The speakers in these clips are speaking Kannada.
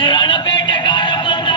ರಣಪೇಟೆಗಾರ ಬಂದ.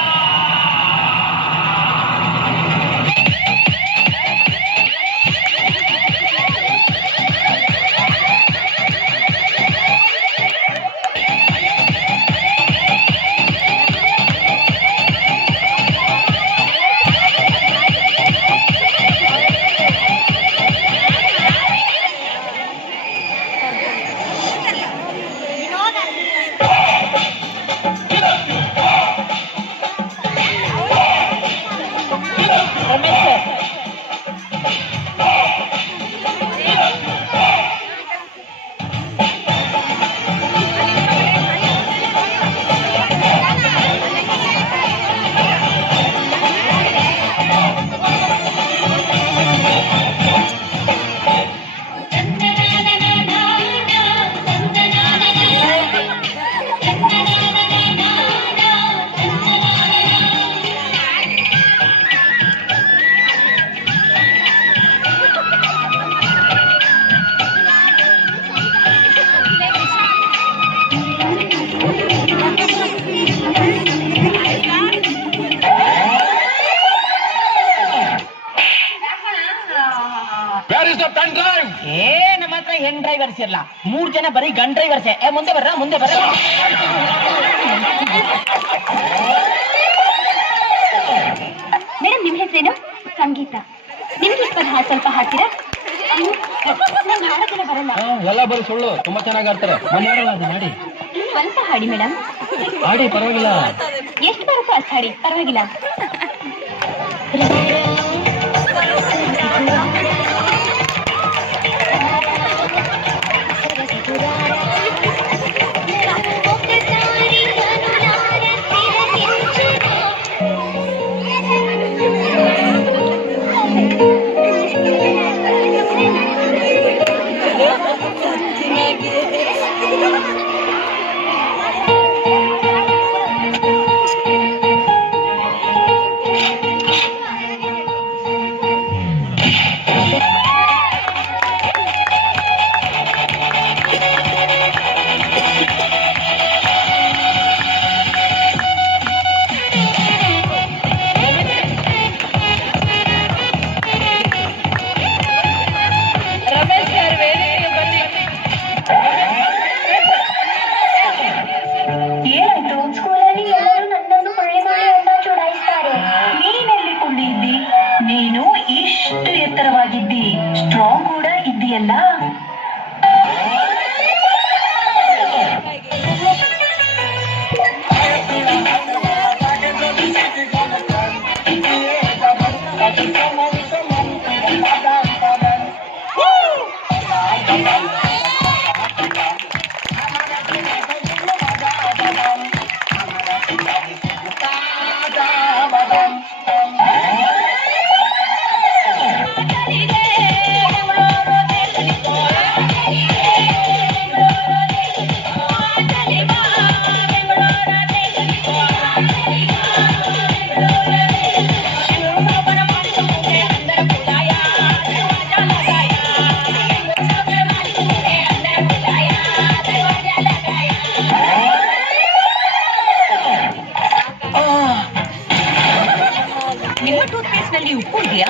ನಮ್ಮ ಹತ್ರ ಹೆಣ್ ಡ್ರೈವರ್ಸ್ ಇಲ್ಲ, 3 ಜನ ಬರೀ ಗನ್ ಡ್ರೈವರ್ಸೇ. ಮುಂದೆ ಬರ್ರ, ಮುಂದೆ ಬರ್ರ. ಮೇಡಮ್, ನಿಮ್ ಹೆಸರೇನು? ಸಂಗೀತ. ನಿಮ್ಗೆ ಇಷ್ಟ ಸ್ವಲ್ಪ ಹಾಡ್ತೀರಾ? ನಂಗೆ ಹಾಡೋದೆಲ್ಲ ಬರಲ್ಲ. ಎಲ್ಲ ಬರೀ ಸುಳ್ಳು, ತುಂಬಾ ಚೆನ್ನಾಗಿ ಆಡ್ತಾರೆ. ಮಾಡಿ ಸ್ವಲ್ಪ ಹಾಡಿ ಮೇಡಮ್. ಹಾಡಿ, ಪರವಾಗಿಲ್ಲ. ಎಷ್ಟು ಬರುತ್ತೋ ಅಷ್ಟು ಹಾಡಿ, ಪರವಾಗಿಲ್ಲ. ನೀನು ಇಷ್ಟು ಎತ್ತರವಾಗಿದ್ದಿ, ಸ್ಟ್ರಾಂಗ್ ಕೂಡ ಇದ್ದೀಯಲ್ಲ. ನಿಮ್ಮ ಟೂತ್ ಪೇಸ್ಟ್ ನಲ್ಲಿ ಉಪ್ಪು ಇದೆಯಾ?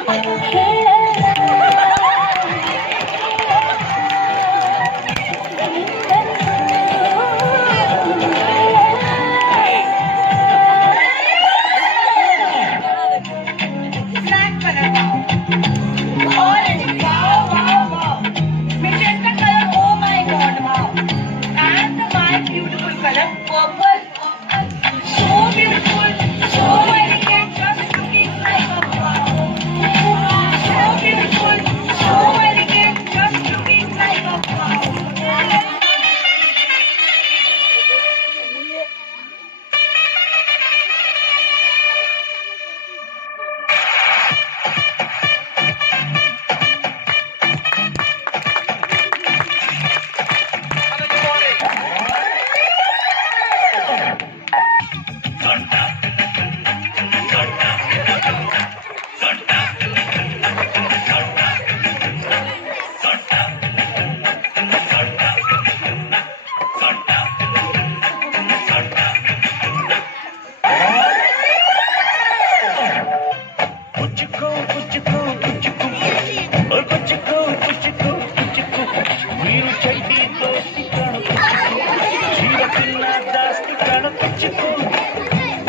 ಕಚ್ಚಿತು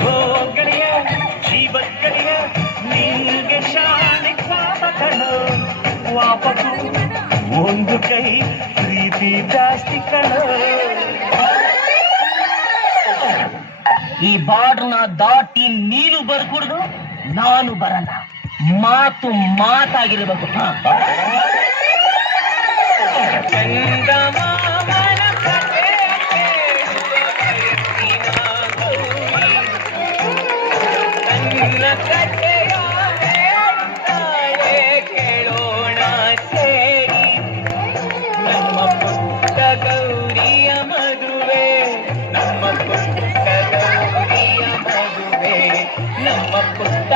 ಓ ಗೆಳೆಯ ಜೀವ ಗೆಳೆಯ ನಿನ್ಗೆ ಶಾನೆ ಕಣೋ ವಾಪಸು ಒಂದು ಕೈ ಪ್ರೀತಿ ಜಾಸ್ತಿ ಕಣೋ ಈ ಬಾರ್ಡರ್ನ ದಾಟಿ ನೀನು ಬರ್ಕೂಡ್ದು ನಾನು ಬರಲ್ಲ ಮಾತು ಮಾತಾಗಿರ್ಬೇಕು ಚಂದಮಾಮನ ಕಥೆ ನನ್ನ ಕಥೆಯ ಹೇಳ್ತಾಳೆ ಕೇಳೋಣ ಸೇರಿ ನಮ್ಮ ಪುಟ್ಟ ಗೌರಿಯ ಮದುವೆ ನಮ್ಮ ಪುಟ್ಟ ಗೌರಿಯ ಮದುವೆ ನಮ್ಮ ಪುಟ್ಟ